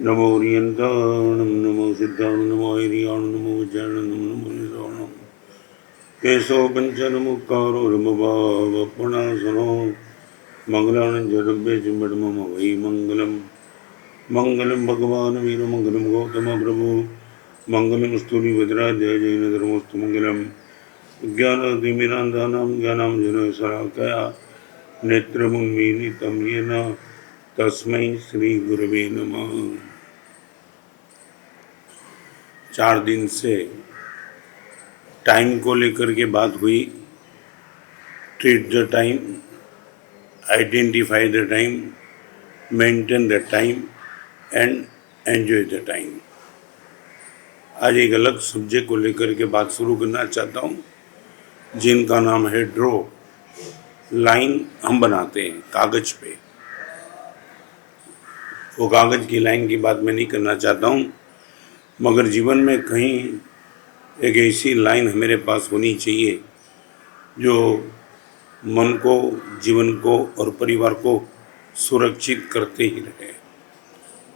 नमो रियंताणं नमो सिद्धाणं नमो ऐरियाणं नमो वज्राणं नमो निराणं केशव पंचनमुक्तारो रमभावपणासनो मंगलानं जडम्बे चिम्बडमम वै मंगलम मंगलम भगवान वीरमंगलम गौतम प्रभु मंगलम स्तुति भद्राध्याय जैन धर्मस्तु मंगलम ज्ञानादिमिरान्धानां ज्ञानाञ्जनशलाकया नेत्रमुन्मीलितं येन तस्मै श्रीगुरवे नमः। 4 दिन से टाइम को लेकर के बात हुई। Treat the time, identify the time, maintain the time and enjoy the time. आज एक अलग सब्जेक्ट को लेकर के बात शुरू करना चाहता हूँ, जिनका नाम है ड्रॉ। लाइन हम बनाते हैं कागज पे, वो कागज की लाइन की बात मैं नहीं करना चाहता हूँ, मगर जीवन में कहीं एक ऐसी लाइन हमारे पास होनी चाहिए जो मन को, जीवन को और परिवार को सुरक्षित करते ही रहे।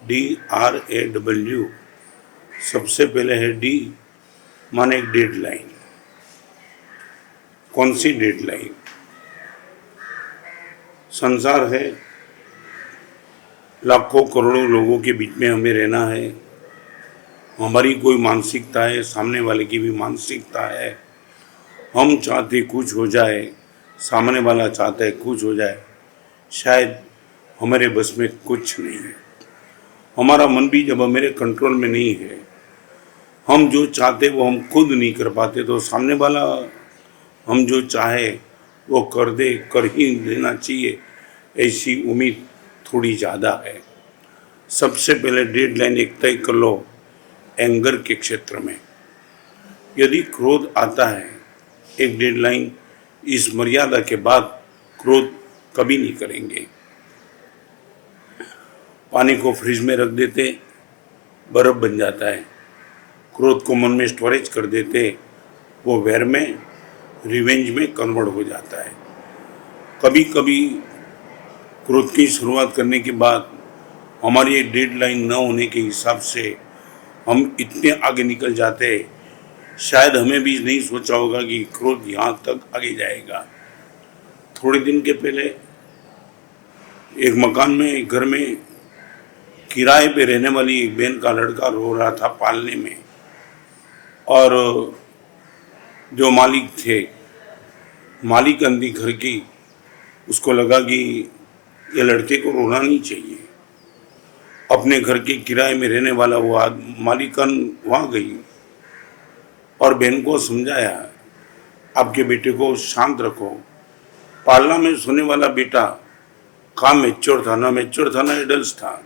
DRAW। सबसे पहले है डी, माने एक डेडलाइन। कौन सी डेडलाइन? संसार है, लाखों करोड़ों लोगों के बीच में हमें रहना है। हमारी कोई मानसिकता है, सामने वाले की भी मानसिकता है। हम चाहते कुछ हो जाए, सामने वाला चाहता है कुछ हो जाए। शायद हमारे बस में कुछ नहीं है। हमारा मन भी जब हमारे कंट्रोल में नहीं है, हम जो चाहते वो हम खुद नहीं कर पाते, तो सामने वाला हम जो चाहे वो कर दे, कर ही देना चाहिए, ऐसी उम्मीद थोड़ी ज़्यादा है। सबसे पहले डेडलाइन एक तय कर लो। एंगर के क्षेत्र में यदि क्रोध आता है, एक डेडलाइन, इस मर्यादा के बाद क्रोध कभी नहीं करेंगे। पानी को फ्रिज में रख देते, बर्फ बन जाता है। क्रोध को मन में स्टोरेज कर देते, वो वैर में, रिवेंज में कन्वर्ट हो जाता है। कभी कभी क्रोध की शुरुआत करने के बाद हमारी एक डेडलाइन न होने के हिसाब से हम इतने आगे निकल जाते, शायद हमें भी नहीं सोचा होगा कि क्रोध यहाँ तक आगे जाएगा। थोड़े दिन के पहले एक मकान में, एक घर में किराए पे रहने वाली एक बहन का लड़का रो रहा था पालने में, और जो मालिक थे, मालिक अंधी घर की, उसको लगा कि ये लड़के को रोना नहीं चाहिए। अपने घर के किराए में रहने वाला वो मालिकन वहाँ गई और बहन को समझाया, आपके बेटे को शांत रखो। पालना में सोने वाला बेटा कहाँ मैच्योर था, ना मैच्योर था ना एडल्ट था।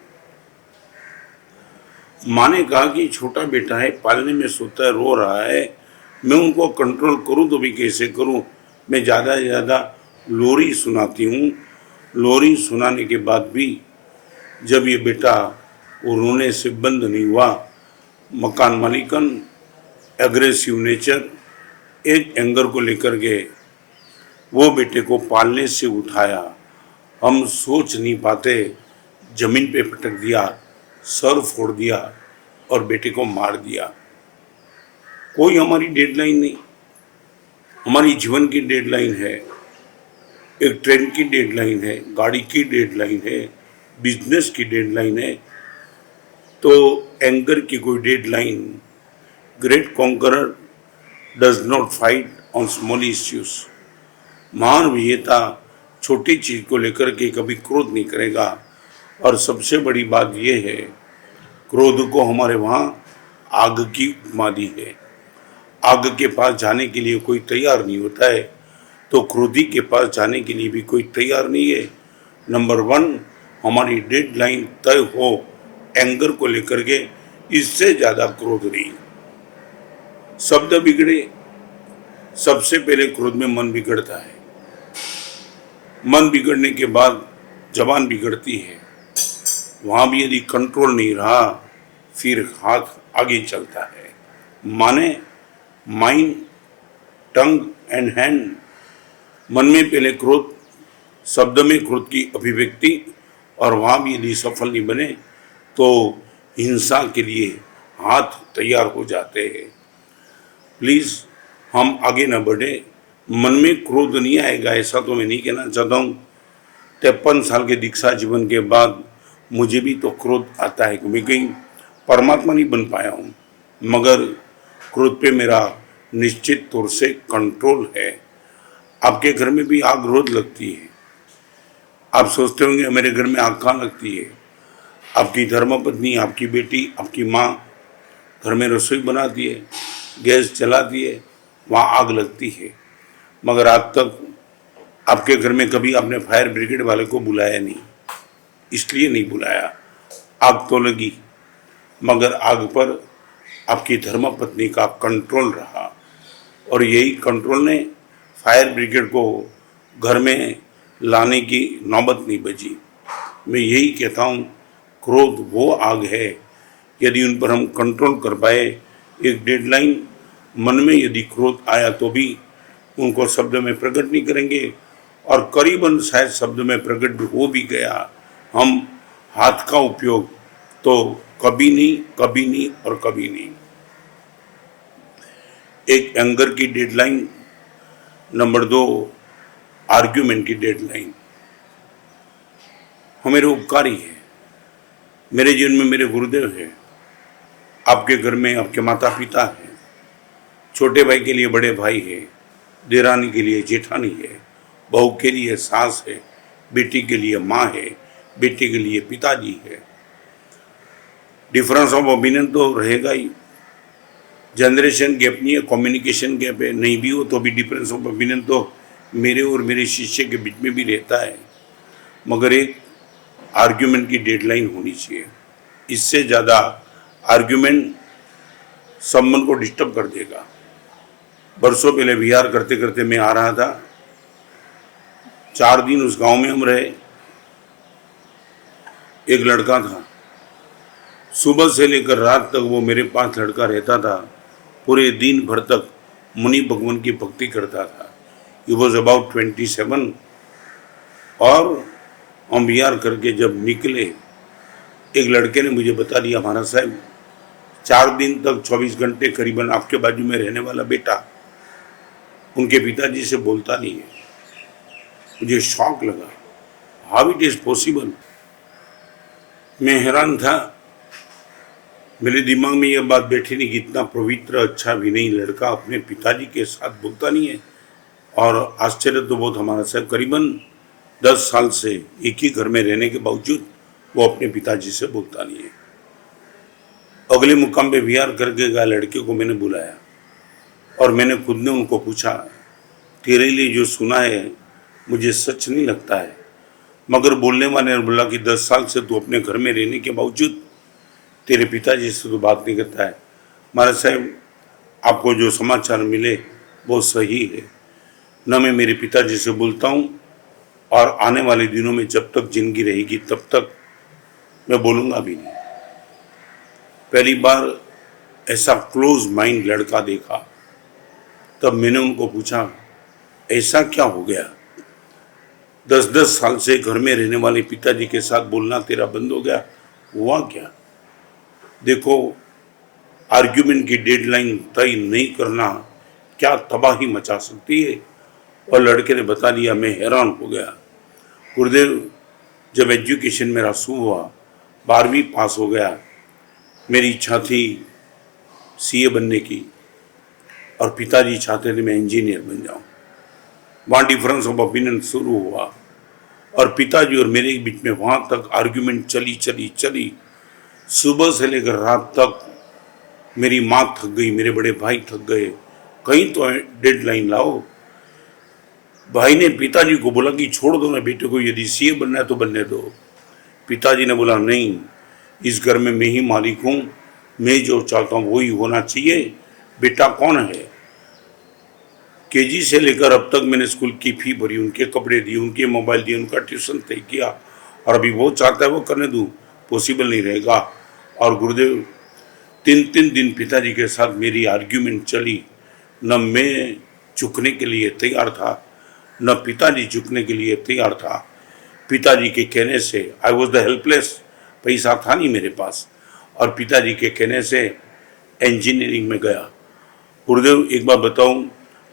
माँ ने कहा कि छोटा बेटा है, पालने में सोता है, रो रहा है, मैं उनको कंट्रोल करूं तो भी कैसे करूं। मैं ज़्यादा से ज़्यादा लोरी सुनाती हूँ। लोरी सुनाने के बाद भी जब ये बेटा वो रोने से बंद नहीं हुआ, मकान मालिकन एग्रेसिव नेचर, एक एंगर को लेकर के वो बेटे को पालने से उठाया। हम सोच नहीं पाते, जमीन पे पटक दिया, सर फोड़ दिया और बेटे को मार दिया। कोई हमारी डेडलाइन नहीं। हमारी जीवन की डेडलाइन है, एक ट्रेन की डेडलाइन है, गाड़ी की डेडलाइन है, बिजनेस की डेडलाइन है। तो एंगर की कोई deadline. Great conqueror does not fight on small issues. महान विजेता छोटी चीज को लेकर के कभी क्रोध नहीं करेगा। और सबसे बड़ी बात यह है, क्रोध को हमारे वहाँ आग की उपमा दी है। आग के पास जाने के लिए कोई तैयार नहीं होता है, तो क्रोधी के पास जाने के लिए भी कोई तैयार नहीं है। नंबर 1, हमारी डेडलाइन तय हो एंगर को लेकर के, इससे ज्यादा क्रोध नहीं। शब्द बिगड़े, सबसे पहले क्रोध में मन बिगड़ता है। मन बिगड़ने के बाद जबान बिगड़ती है। वहां भी यदि कंट्रोल नहीं रहा, फिर हाथ आगे चलता है। माने माइंड, टंग एंड हैंड। मन में पहले क्रोध, शब्द में क्रोध की अभिव्यक्ति, और वहां भी यदि सफल नहीं बने तो हिंसा के लिए हाथ तैयार हो जाते हैं। प्लीज़ हम आगे न बढ़े। मन में क्रोध नहीं आएगा ऐसा तो मैं नहीं कहना चाहता हूँ। 53 साल के दीक्षा जीवन के बाद मुझे भी तो क्रोध आता है, क्योंकि कहीं परमात्मा नहीं बन पाया हूँ, मगर क्रोध पे मेरा निश्चित तौर से कंट्रोल है। आपके घर में भी आग रोज लगती है। आप सोचते होंगे मेरे घर में आग कहाँ लगती है। आपकी धर्मपत्नी, आपकी बेटी, आपकी माँ घर में रसोई बनाती है, गैस जलाती है, वहाँ आग लगती है। मगर आज तक आपके घर में कभी आपने फायर ब्रिगेड वाले को बुलाया नहीं, इसलिए नहीं बुलाया। आग तो लगी, मगर आग पर आपकी धर्मपत्नी का कंट्रोल रहा, और यही कंट्रोल ने फायर ब्रिगेड को घर में लाने की नौबत नहीं बची। मैं यही कहता हूँ, क्रोध वो आग है, यदि उन पर हम कंट्रोल कर पाए। एक डेडलाइन मन में यदि क्रोध आया तो भी उनको शब्द में प्रकट नहीं करेंगे, और करीबन शायद शब्द में प्रकट हो भी गया, हम हाथ का उपयोग तो कभी नहीं, कभी नहीं और कभी नहीं। एक एंगर की डेडलाइन, नंबर 2 आर्ग्यूमेंट की डेडलाइन। वो मेरे उपकारी है, मेरे जीवन में मेरे गुरुदेव है। आपके घर में आपके माता पिता हैं, छोटे भाई के लिए बड़े भाई है, देरानी के लिए जेठानी है, बहू के लिए सास है, बेटी के लिए माँ है, बेटे के लिए पिताजी है। डिफरेंस ऑफ ओपिनियन तो रहेगा ही। जनरेशन गैप नहीं है, कम्युनिकेशन गैप है, नहीं भी हो तो भी डिफरेंस ऑफ ओपिनियन तो मेरे और मेरे शिष्य के बीच में भी रहता है, मगर एक आर्ग्यूमेंट की डेडलाइन होनी चाहिए। इससे ज़्यादा आर्ग्यूमेंट संबंध को डिस्टर्ब कर देगा। बरसों पहले विहार करते करते मैं आ रहा था, 4 दिन उस गांव में हम रहे। एक लड़का था, सुबह से लेकर रात तक वो मेरे पास लड़का रहता था, पूरे दिन भर तक मुनि भगवान की भक्ति करता था। ही वॉज अबाउट 27, और हम विहार करके जब निकले, एक लड़के ने मुझे बता दिया, महाराज साहब 4 दिन तक 24 घंटे करीबन आपके बाजू में रहने वाला बेटा उनके पिताजी से बोलता नहीं है। मुझे शॉक लगा, हाउ इट इज पॉसिबल। मैं हैरान था, मेरे दिमाग में यह बात बैठी नहीं कि इतना पवित्र अच्छा विनयी लड़का अपने पिताजी के साथ बोलता नहीं है। और आश्चर्य तो बहुत हमारा साहब, करीबन 10 साल से एक ही घर में रहने के बावजूद वो अपने पिताजी से बोलता नहीं है। अगले मुकाम पे विहार करके गया लड़के को मैंने बुलाया, और मैंने खुद ने उनको पूछा, तेरे लिए जो सुना है मुझे सच नहीं लगता है। मगर बोलने वाले ने बोला कि 10 साल से तू अपने घर में रहने के बावजूद तेरे पिताजी से तो बात नहीं करता है। महाराज साहब, आपको जो समाचार मिले वो सही है। न मैं मेरे पिताजी से बोलता हूँ, और आने वाले दिनों में जब तक जिंदगी रहेगी तब तक मैं बोलूँगा भी नहीं। पहली बार ऐसा क्लोज माइंड लड़का देखा, तब मैंने उनको पूछा, ऐसा क्या हो गया? 10-10 साल से घर में रहने वाले पिताजी के साथ बोलना तेरा बंद हो गया, हुआ क्या? देखो, आर्ग्यूमेंट की डेडलाइन तय नहीं करना क्या तबाही मचा सकती है। और लड़के ने बता दिया, मैं हैरान हो गया। गुरुदेव, जब एजुकेशन मेरा शुरू हुआ, 12वीं पास हो गया, मेरी इच्छा थी सीए बनने की, और पिताजी चाहते थे मैं इंजीनियर बन जाऊं। वहाँ डिफरेंस ऑफ ओपिनियन शुरू हुआ, और पिताजी और मेरे बीच में वहाँ तक आर्ग्यूमेंट चली। सुबह से लेकर रात तक मेरी माँ थक गई, मेरे बड़े भाई थक गए, कहीं तो डेडलाइन लाओ। भाई ने पिताजी को बोला कि छोड़ दो ना बेटे को, यदि सीए बनना है तो बनने दो। पिताजी ने बोला, नहीं, इस घर में मैं ही मालिक हूँ, मैं जो चाहता हूँ वही होना चाहिए। बेटा कौन है? केजी से लेकर अब तक मैंने स्कूल की फी भरी, उनके कपड़े दिए, उनके मोबाइल दिए, उनका ट्यूशन तय किया, और अभी वो चाहता है वो करने दूँ, पॉसिबल नहीं रहेगा। और गुरुदेव, 3 दिन पिताजी के साथ मेरी आर्ग्यूमेंट चली। न मैं झुकने के लिए तैयार था, न पिताजी झुकने के लिए तैयार था। पिताजी के कहने से आई वॉज द हेल्पलेस, पैसा था नहीं मेरे पास, और पिताजी के कहने से इंजीनियरिंग में गया। गुरुदेव एक बार बताऊं,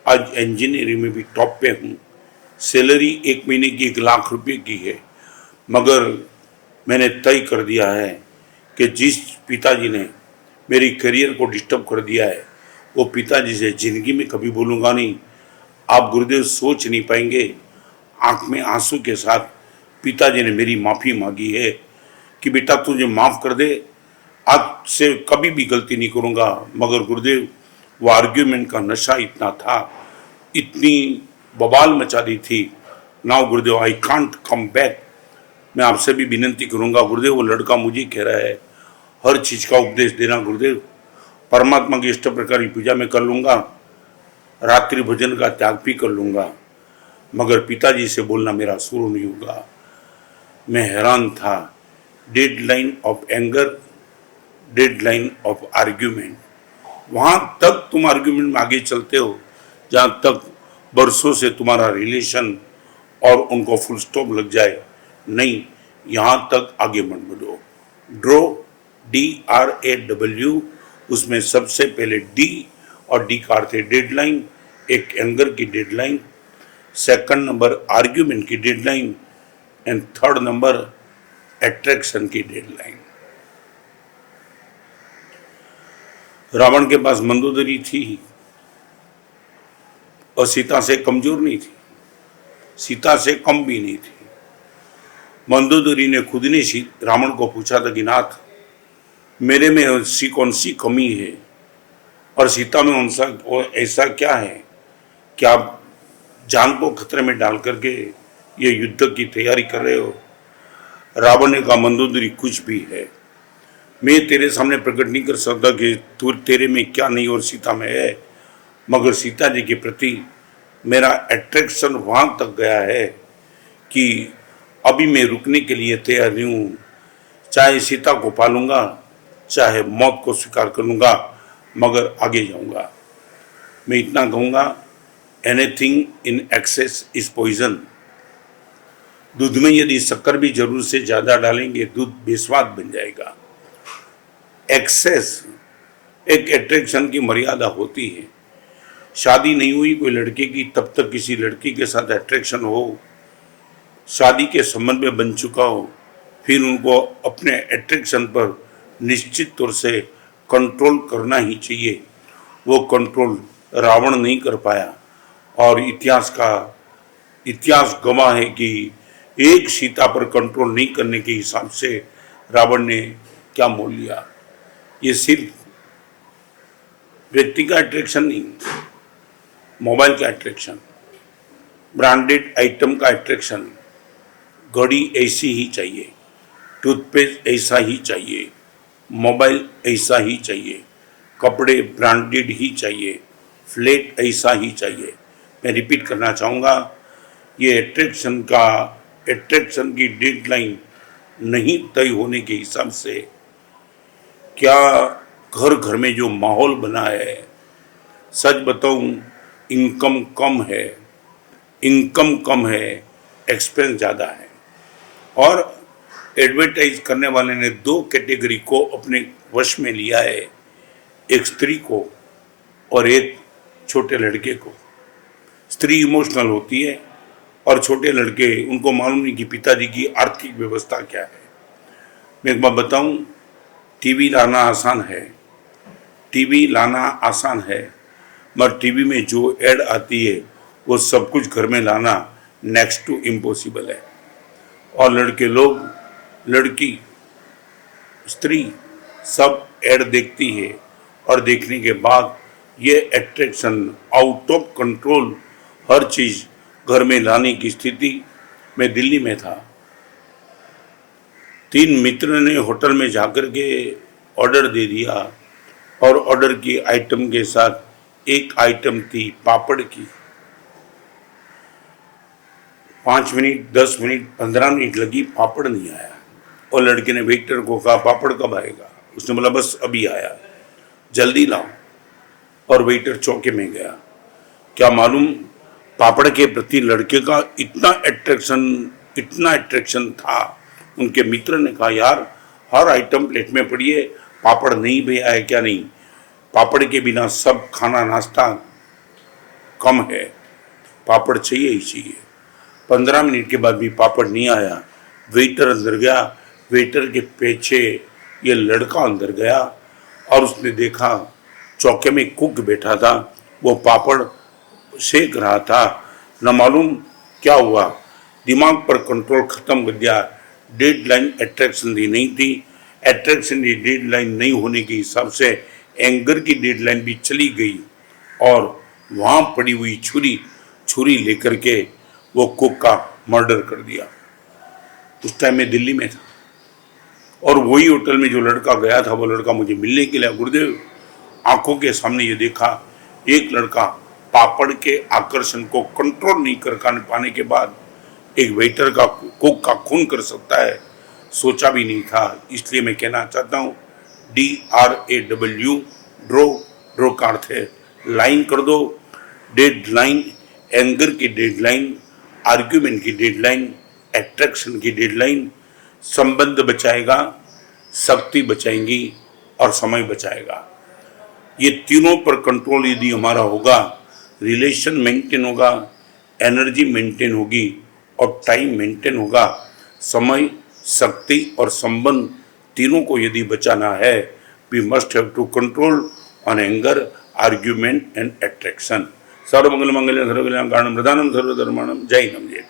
आज इंजीनियरिंग में भी टॉप पे हूँ। सैलरी एक महीने की 1 लाख रुपए की है, मगर मैंने तय कर दिया है कि जिस पिताजी ने मेरी करियर को डिस्टर्ब कर दिया है, वो पिताजी से जिंदगी में कभी बोलूँगा नहीं। आप गुरुदेव सोच नहीं पाएंगे, आंख में आंसू के साथ पिताजी ने मेरी माफ़ी मांगी है कि बेटा तुझे माफ़ कर दे, आज से कभी भी गलती नहीं करूँगा। मगर गुरुदेव वो आर्ग्यूमेंट का नशा इतना था, इतनी बवाल मचा दी थी। Now Gurudev I can't come back. मैं आपसे भी विनती करूँगा गुरुदेव, वो लड़का मुझे कह रहा है हर चीज़ का उपदेश देना गुरुदेव। परमात्मा की इष्ट प्रकार की पूजा में कर लूँगा, रात्रि भोजन का त्याग भी कर लूँगा, मगर पिताजी से बोलना मेरा शुरू नहीं होगा। मैं हैरान था। Deadline of anger, deadline of argument, वहाँ तक तुम आर्ग्यूमेंट में आगे चलते हो जहाँ तक बरसों से तुम्हारा रिलेशन और उनको फुल स्टॉप लग जाए। नहीं, यहाँ तक आगे मत बढ़ो। ड्रो, DRAW, उसमें सबसे पहले डी और डी का अर्थ है डेडलाइन, एक एंगर की डेडलाइन, सेकंड नंबर आर्ग्यूमेंट की deadline and third number attraction की डेडलाइन। रावण के पास मंदोदरी थी और सीता से कमजोर नहीं थी, सीता से कम भी नहीं थी। मंदोदरी ने खुद ने रावण को पूछा था कि नाथ, मेरे में ऐसी कौन सी कमी है और सीता में उनसा ऐसा क्या है कि आप जान को खतरे में डाल करके ये युद्ध की तैयारी कर रहे हो। रावण ने कहा मंदोदरी कुछ भी है, मैं तेरे सामने प्रकट नहीं कर सकता कि तू तेरे में क्या नहीं और सीता में है, मगर सीता जी के प्रति मेरा अट्रैक्शन वहाँ तक गया है कि अभी मैं रुकने के लिए तैयार नहीं हूँ। चाहे सीता को पालूंगा, चाहे मौत को स्वीकार कर लूँगा, मगर आगे जाऊँगा। मैं इतना कहूँगा, anything in excess is poison. दूध में यदि शक्कर भी जरूर से ज़्यादा डालेंगे, दूध बेस्वाद बन जाएगा। एक्सेस, एक अट्रैक्शन की मर्यादा होती है। शादी नहीं हुई कोई लड़के की तब तक किसी लड़की के साथ अट्रैक्शन हो, शादी के संबंध में बन चुका हो, फिर उनको अपने अट्रैक्शन पर निश्चित तौर से कंट्रोल करना ही चाहिए। वो कंट्रोल रावण नहीं कर पाया और इतिहास गवाह है कि एक सीता पर कंट्रोल नहीं करने के हिसाब से रावण ने क्या मोल लिया। ये सिर्फ व्यक्ति का अट्रैक्शन नहीं, मोबाइल का अट्रैक्शन, ब्रांडेड आइटम का अट्रैक्शन, घड़ी ऐसी ही चाहिए, टूथपेस्ट ऐसा ही चाहिए, मोबाइल ऐसा ही चाहिए, कपड़े ब्रांडेड ही चाहिए, फ्लैट ऐसा ही चाहिए। मैं रिपीट करना चाहूँगा, ये अट्रैक्शन की डेडलाइन नहीं तय होने के हिसाब से क्या घर घर में जो माहौल बना है, सच बताऊं, इनकम कम है, एक्सपेंस ज़्यादा है। और एडवर्टाइज करने वाले ने 2 कैटेगरी को अपने वश में लिया है, एक स्त्री को और एक छोटे लड़के को। स्त्री इमोशनल होती है और छोटे लड़के, उनको मालूम नहीं कि पिताजी की आर्थिक व्यवस्था क्या है। मैं एक बात बताऊं, टीवी लाना आसान है, मगर टीवी में जो ऐड आती है वो सब कुछ घर में लाना नेक्स्ट टू इम्पॉसिबल है। और लड़के लोग, लड़की, स्त्री सब ऐड देखती है और देखने के बाद ये अट्रैक्शन आउट ऑफ कंट्रोल हर चीज़ घर में लाने की स्थिति। मैं दिल्ली में था, 3 मित्र ने होटल में जाकर के ऑर्डर दे दिया और ऑर्डर की आइटम के साथ एक आइटम थी पापड़ की। 5 मिनट, 10 मिनट, 15 मिनट लगी, पापड़ नहीं आया। और लड़के ने वेटर को कहा पापड़ कब आएगा? उसने बोला बस अभी आया, जल्दी लाओ। और वेटर चौके में गया। क्या मालूम, पापड़ के प्रति लड़के का इतना अट्रैक्शन था। उनके मित्र ने कहा यार, हर आइटम प्लेट में पड़ी है, पापड़ नहीं भैया है क्या? नहीं, पापड़ के बिना सब खाना नाश्ता कम है, पापड़ चाहिए ही चाहिए। 15 मिनट के बाद भी पापड़ नहीं आया, वेटर अंदर गया, वेटर के पीछे ये लड़का अंदर गया और उसने देखा चौके में कुक बैठा था, वो पापड़ सेक रहा था। न मालूम क्या हुआ, दिमाग पर कंट्रोल खत्म कर दिया। डेडलाइन अट्रैक्शन दी नहीं थी, अट्रैक्शन की डेडलाइन नहीं होने के हिसाब से एंगर की डेडलाइन भी चली गई और वहां पड़ी हुई छुरी लेकर के वो कुक का मर्डर कर दिया। उस टाइम में दिल्ली में था और वही होटल में जो लड़का गया था, वो लड़का मुझे मिलने के लिए, गुरुदेव आंखों के सामने ये देखा, एक लड़का पापड़ के आकर्षण को कंट्रोल नहीं कर पाने के बाद एक वेटर का, कुक का खून कर सकता है, सोचा भी नहीं था। इसलिए मैं कहना चाहता हूँ, DRAW, ड्रो का अर्थ है लाइन कर दो, डेडलाइन, एंगर की डेडलाइन, आर्ग्यूमेंट की डेडलाइन, अट्रैक्शन की डेडलाइन संबंध बचाएगा, शक्ति बचाएंगी और समय बचाएगा। ये तीनों पर कंट्रोल यदि हमारा होगा, रिलेशन मेंटेन होगा, एनर्जी मेंटेन होगी और टाइम मेंटेन होगा। समय, शक्ति और संबंध तीनों को यदि बचाना है, we must have to control on anger, argument and attraction. सर्वमंगल मंगलम सर्वकल्याणं कारणं प्रधानम सर्वधर्माणं। जय हिंद, जय